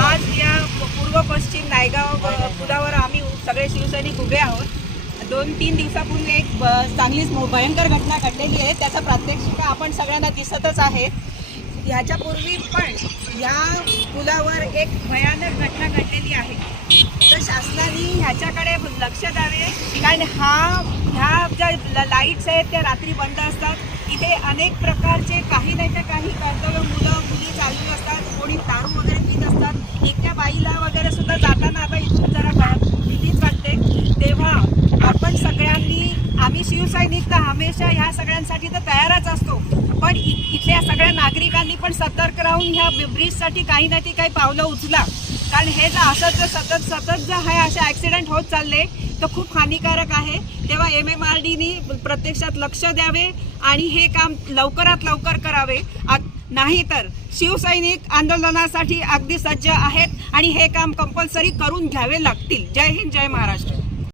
आज या पूर्व पश्चिम नायगाव पुलावर आम्ही सगळे शिवसैनिक उभे आहोत दोन तीन दिवसापूर्वी एक चांगलीच भयंकर घटना घडलेली आहे त्याचा प्रात्यक्षिक आपण सगळ्यांना दिसतच आहे ह्याच्यापूर्वी पण या पुलावर एक भयानक घटना घडलेली आहे तर शासनाने ह्याच्याकडे लक्ष द्यावे कारण हा ह्या ज्या लाईट्स आहेत त्या रात्री बंद असतात इथे अनेक प्रकारचे काही नाही तर काही शिवसैनिक तर हमेशा ह्या सगळ्यांसाठी तर तयारच असतो पण इथल्या सगळ्या नागरिकांनी पण सतर्क राहून ह्या ब्रिजसाठी काही ना काही पावलं उचला कारण हे जर असं जर सतत सतत जर हे असे ॲक्सिडेंट होत चालले तर खूप हानिकारक आहे तेव्हा एम एम आर डीनी प्रत्यक्षात लक्ष द्यावे आणि हे काम लवकरात लवकर करावे नाहीतर शिवसैनिक आंदोलनासाठी अगदी सज्ज आहेत आणि हे काम कंपल्सरी करून घ्यावे लागतील जय हिंद जय महाराष्ट्र